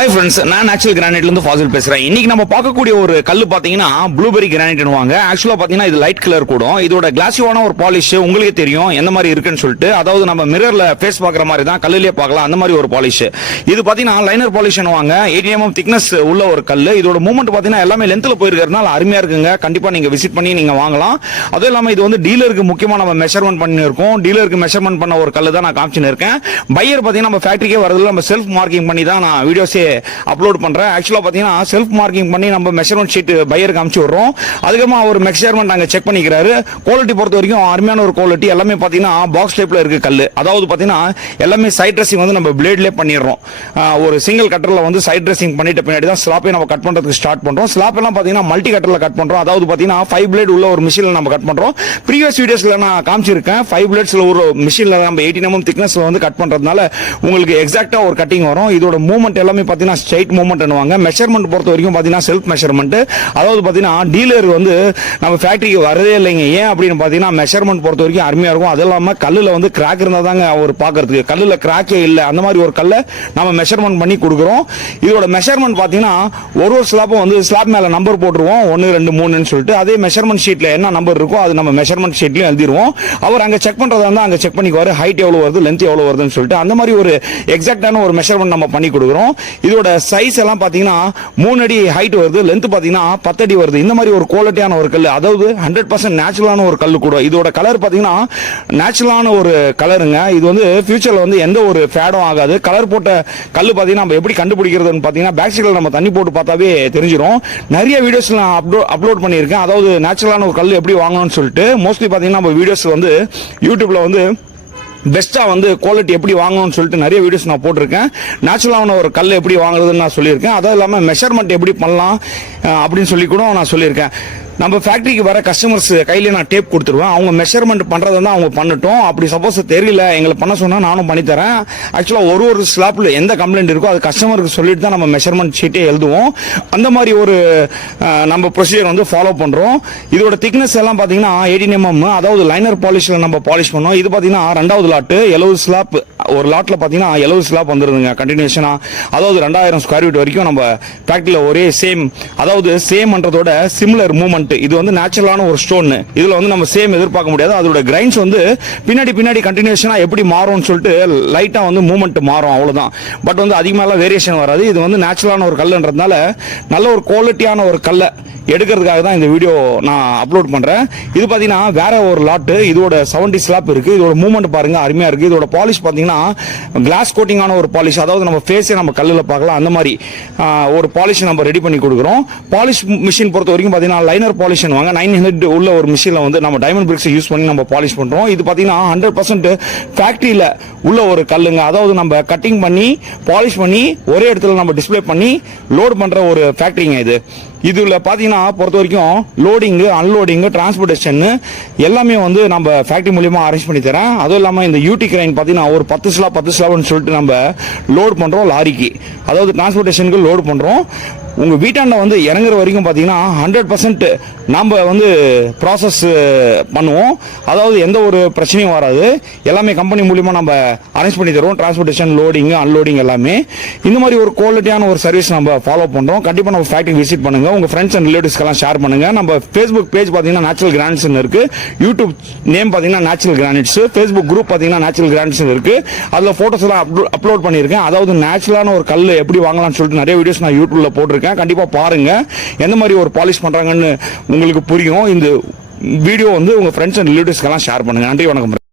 Hi friends, நான் natural கிரானைட்லேருந்து Fazil பேசுகிறேன். இன்னைக்கு நம்ம பார்க்கக்கூடிய ஒரு கல் பார்த்தீங்கன்னா ப்ளூபெரி கிரானைட்னுவாங்க. ஆக்சுவலாக பார்த்தீங்கன்னா இது லைட் கலர் கூடும். இதோட கிளாசியான ஒரு பாலிஷ் உங்களுக்கே தெரியும் எந்த மாதிரி இருக்குன்னு சொல்லிட்டு. அதாவது நம்ம மிரர்ல ஃபேஸ் பார்க்குற மாதிரி தான் கல்லுலேயே பார்க்கலாம், அந்த மாதிரி ஒரு பாலிஷ். இது பார்த்தீங்கன்னா லைனர் பாலிஷ்னுவாங்க. 18 mm திக்னஸ் உள்ள ஒரு கல். இதோட மூவ்மெண்ட் பார்த்தீங்கன்னா எல்லாமே லென்த்தில் போயிருக்கிறதுனால அருமையாக இருக்குங்க. கண்டிப்பாக நீங்கள் விசிட் பண்ணி நீங்கள் வாங்கலாம். அதுவும் இல்லாமல் இது வந்து டீலருக்கு முக்கியமாக நம்ம மெஷர்மெண்ட் பண்ணியிருக்கோம். டீலருக்கு மெஷர்மெண்ட் பண்ண ஒரு கல் தான் நான் காமிச்சுன்னு இருக்கேன். பையர் பார்த்தீங்கன்னா நம்ம ஃபேக்டரிக்கே வரதுல நம்ம செல்ஃப் மார்க்கிங் பண்ணி தான் நான் வீடியோஸே அப்லோட் பண்றேன். ஆக்சுவலா பாத்தீங்கன்னா செல்ஃப் மார்க்கிங் பண்ணி நம்ம மெஷர்மெண்ட் ஷீட் பையருக்கு அனுப்பிச்சு விடுறோம். அதுக்கப்புறமா ஒரு மெஷர்மெண்ட் நாங்க செக் பண்ணிக்கிறாரு. குவாலிட்டி பொறுத்த வரைக்கும் அருமையான ஒரு குவாலிட்டி. எல்லாமே பாத்தீங்கன்னா பாக்ஸ் டைப்ல இருக்கு கல். அதாவது பாத்தீங்கன்னா எல்லாமே சைட் ட்ரெஸ்ஸிங் வந்து நம்ம பிளேட்லயே பண்ணிடுறோம். ஒரு சிங்கிள் கட்டர்ல வந்து சைட் ட்ரெஸ்ஸிங் பண்ணிட்ட பின்னாடி தான் ஸ்லாப்பை நம்ம கட் பண்றதுக்கு ஸ்டார்ட் பண்றோம். ஸ்லாப் எல்லாம் பாத்தீங்கன்னா மல்டி கட்டர்ல கட் பண்றோம். அதாவது பாத்தீங்கன்னா 5 பிளேட் உள்ள ஒரு மிஷின்ல நம்ம கட் பண்றோம். ப்ரீவியஸ் வீடியோஸ்ல நான் காமிச்சிருக்கேன். 5 பிளேட்ஸ்ல ஒரு மிஷின்ல நம்ம 18 mm திக்னஸ்ல வந்து கட் பண்றதுனால உங்களுக்கு எக்ஸாக்ட்டா ஒரு கட்டிங் வரும். இதோட மூவ்மெண்ட் எல்லாமே பாத்தீங்கன்னா ஸ்ட்ரைட் மூவ்மெண்ட். மெஷர்மெண்ட் பொறுத்த வரைக்கும் பாத்தீங்கன்னா செல்ஃப் மெஷர்மெண்ட். அதாவது பாத்தீங்கன்னா டீலர் வந்து நம்ம ஃபேக்டரிக்கு வரதே இல்லைங்க. ஏன் அப்படின்னு பாத்தீங்கன்னா மெஷர்மெண்ட் பொறுத்த வரைக்கும் அருமையா இருக்கும். அது இல்லாம கல்லுல வந்து கிராக் இருந்தா தாங்க அவர் பாக்குறதுக்கு. கல்லுல கிராக்கே இல்ல, அந்த மாதிரி ஒரு கல்லை நம்ம மெஷர்மெண்ட் பண்ணி கொடுக்குறோம். இதோட மெஷர்மெண்ட் பாத்தீங்கன்னா ஒரு ஸ்லாப்பும் வந்து ஸ்லாப் மேல நம்பர் போட்டுருவோம், 1 2 3 சொல்லிட்டு. அதே மெஷர்மெண்ட் ஷீட்ல என்ன நம்பர் இருக்கோ அது நம்ம மெஷர்மெண்ட் ஷீட்லயும் எழுதிருவோம். அவர் அங்க செக் பண்றதா இருந்தா அங்க செக் பண்ணிக்குவாரு, ஹைட் எவ்வளவு வருது, லென்த் எவ்வளவு வருதுன்னு சொல்லிட்டு. அந்த மாதிரி ஒரு எக்ஸாக்டான ஒரு மெஷர்மெண்ட் நம்ம பண்ணி கொடுக்குறோம். இதோட சைஸ் எல்லாம் பாத்தீங்கன்னா 3 அடி ஹைட் வருது, லென்த் பாத்தீங்கன்னா 10 அடி வருது. இந்த மாதிரி ஒரு குவாலிட்டியான ஒரு கல். அதாவது 100% நேச்சுரலான ஒரு கல் கூட. இதோட கலர் பாத்தீங்கன்னா நேச்சுரலான ஒரு கலருங்க. இது வந்து ஃபியூச்சர்ல வந்து எந்த ஒரு ஃபேடும் ஆகாது. கலர் போட்ட கல் பாத்தீங்கன்னா நம்ம எப்படி கண்டுபிடிக்கிறதுன்னு பாத்தீங்கன்னா பேக் சைடுல நம்ம தண்ணி போட்டு பார்த்தாவே தெரிஞ்சிடும். நிறைய வீடியோஸ் நான் அப்லோட் பண்ணியிருக்கேன். அதாவது நேச்சுரலான ஒரு கல் எப்படி வாங்கணும்னு சொல்லிட்டு. மோஸ்ட்லி பாத்தீங்கன்னா நம்ம வீடியோஸ் வந்து யூடியூப்ல வந்து பெஸ்டா வந்து குவாலிட்டி எப்படி வாங்கணும்னு சொல்லிட்டு நிறைய வீடியோஸ் நான் போட்டிருக்கேன். நேச்சுரலான ஒரு கல் எப்படி வாங்குறதுன்னு நான் சொல்லியிருக்கேன். அதுவும் இல்லாமல் மெஷர்மெண்ட் எப்படி பண்ணலாம் அப்படின்னு சொல்லி கூட நான் சொல்லியிருக்கேன். நம்ம ஃபேக்டரிக்கு வர கஸ்டமர்ஸ் கையில நான் டேப் கொடுத்துருவேன். அவங்க மெஷர்மெண்ட் பண்றதை தான் அவங்க பண்ணட்டும். அப்படி சப்போஸ் தெரியல எங்களை பண்ண சொன்னா நானும் பண்ணி தரேன். ஆக்சுவலா ஒரு ஸ்லாப்ல எந்த கம்ப்ளைண்ட் இருக்கோ அது கஸ்டமருக்கு சொல்லிட்டு தான் நம்ம மெஷர்மெண்ட் ஷீட்டே எழுதுவோம். அந்த மாதிரி ஒரு நம்ம ப்ரொசீஜர் வந்து ஃபாலோ பண்றோம். இதோட திக்னஸ் எல்லாம் பாத்தீங்கன்னா 18 mm. அதாவது லைனர் பாலிஷ்ல நம்ம பாலிஷ் பண்ணோம். இது பாத்தீங்கன்னா 2வது லாட் 70 ஸ்லாப். ஒரு லாட்ல பாத்தீங்கன்னா 70 ஸ்லாப் வந்துருதுங்க கண்டினியூஷனா. அதாவது 2000 ஸ்கொயர் ஃபீட் வரைக்கும் நம்ம ஃபேக்டரியில ஒரே சேம், அதாவது சேம்ன்றதோட சிமிலர் மூவ்மெண்ட். இது வந்து நேச்சுரலான ஒரு ஸ்டோன். இதுல வந்து நம்ம சேம் எதிர்பார்க்க முடியாது. அதோட கிரைன்ஸ் வந்து பின்னாடி கண்டினியூஷனா எப்படி மாறும்னு சொல்லிட்டு லைட்டா வந்து மூவ்மெண்ட் மாறும், அவ்வளவுதான். பட் வந்து அதிகமாக வேரியேஷன் வராது. இது வந்து நேச்சுரலான ஒரு கல்லுன்றதுனால நல்ல ஒரு குவாலிட்டியான ஒரு கல்லை எடுக்கிறதுக்காக தான் இந்த வீடியோ நான் அப்லோட் பண்றேன். இது பாத்தீங்கன்னா வேற ஒரு லாட். இதோட 70 ஸ்லாப் இருக்கு. இதோட மூவ்மெண்ட் பாருங்க அருமையா இருக்கு. இதோட பாலிஷ் பாத்தீங்கன்னா கிளாஸ் கோட்டிங்கான ஒரு பாலிஷ். அதாவது நம்ம ஃபேஸே நம்ம கல்லுல பார்க்கலாம், அந்த மாதிரி ஒரு பாலிஷ் நம்ம ரெடி பண்ணி கொடுக்குறோம். பாலிஷ் மிஷின் பொறுத்த வரைக்கும் பாத்தீங்கன்னா லைனர் பாலிஷ் 900 உள்ள ஒரு மிஷின்ல வந்து நம்ம டைமண்ட் பிரிக்ஸ் யூஸ் பண்ணி நம்ம பாலிஷ் பண்றோம். இது பாத்தீங்கன்னா 100% ஃபேக்டரியில உள்ள ஒரு கல்லுங்க. அதாவது நம்ம கட்டிங் பண்ணி பாலிஷ் பண்ணி ஒரே இடத்துல நம்ம டிஸ்ப்ளே பண்ணி லோட் பண்ற ஒரு ஃபேக்டரிங்க இது. இதுல பாத்தீங்கன்னா பொறுத்த வரைக்கும் லோடிங், அன்லோடிங், டிரான்ஸ்போர்டேஷன் எல்லாமே வந்து நம்ம ஃபேக்டரி மூலியமா அரேஞ்ச் பண்ணி தரேன். அதுவும் இல்லாம இந்த யூடி கிரைன் பாத்தீங்கன்னா ஒரு 10 ஸ்லாப்னு சொல்லிட்டு நம்ம லோட் பண்றோம் லாரிக்கு. அதாவது டிரான்ஸ்போர்டேஷனுக்கு லோட் பண்றோம். உங்க வீட்டாண்ட வந்து இறங்குற வரைக்கும் பாத்தீங்கன்னா 100% நம்ம வந்து ப்ராசஸ் பண்ணுவோம். அதாவது எந்த ஒரு பிரச்சனையும் வராது. எல்லாமே கம்பெனி மூலியமா நம்ம அரேஞ்ச் பண்ணி தருவோம். டிரான்ஸ்போர்டேஷன், லோடிங், அன்லோடிங் எல்லாமே. இந்த மாதிரி ஒரு குவாலிட்டியான ஒரு சர்வீஸ் நம்ம ஃபாலோ பண்றோம். கண்டிப்பா நம்ம ஃபேக்டரி விசிட் பண்ணுங்க. உங்க ஃப்ரெண்ட்ஸ் அண்ட் ரிலேட்டிவ்ஸ்க்கெல்லாம் ஷேர் பண்ணுங்க. நம்ம ஃபேஸ்புக் பேஜ் பாத்தீங்கன்னா நேச்சுரல் கிரானைட்ஸ் இருக்கு. யூடியூப் நேம் பாத்தீங்கன்னா நேச்சுரல் கிரானைட்ஸ். ஃபேஸ்புக் குரூப் பாத்தீங்கன்னா நேச்சுரல் கிரானைட்ஸ் இருக்கு. அதுல போட்டோஸ் எல்லாம் அப்லோட் பண்ணிருக்கேன். அதாவது நேச்சுரலான ஒரு கல் எப்படி வாங்கலாம்னு சொல்லிட்டு நிறைய வீடியோஸ் நான் யூடியூப்ல போட்டிருக்கேன். கண்டிப்பா பாருங்க, எந்த மாதிரி ஒரு பாலிஷ் பண்றாங்கன்னு உங்களுக்கு புரியும். இந்த வீடியோ வந்து உங்க ஃப்ரெண்ட்ஸ் அண்ட் ரிலேட்டிவ்ஸ்க்கெல்லாம் ஷேர் பண்ணுங்க. நன்றி, வணக்கம்.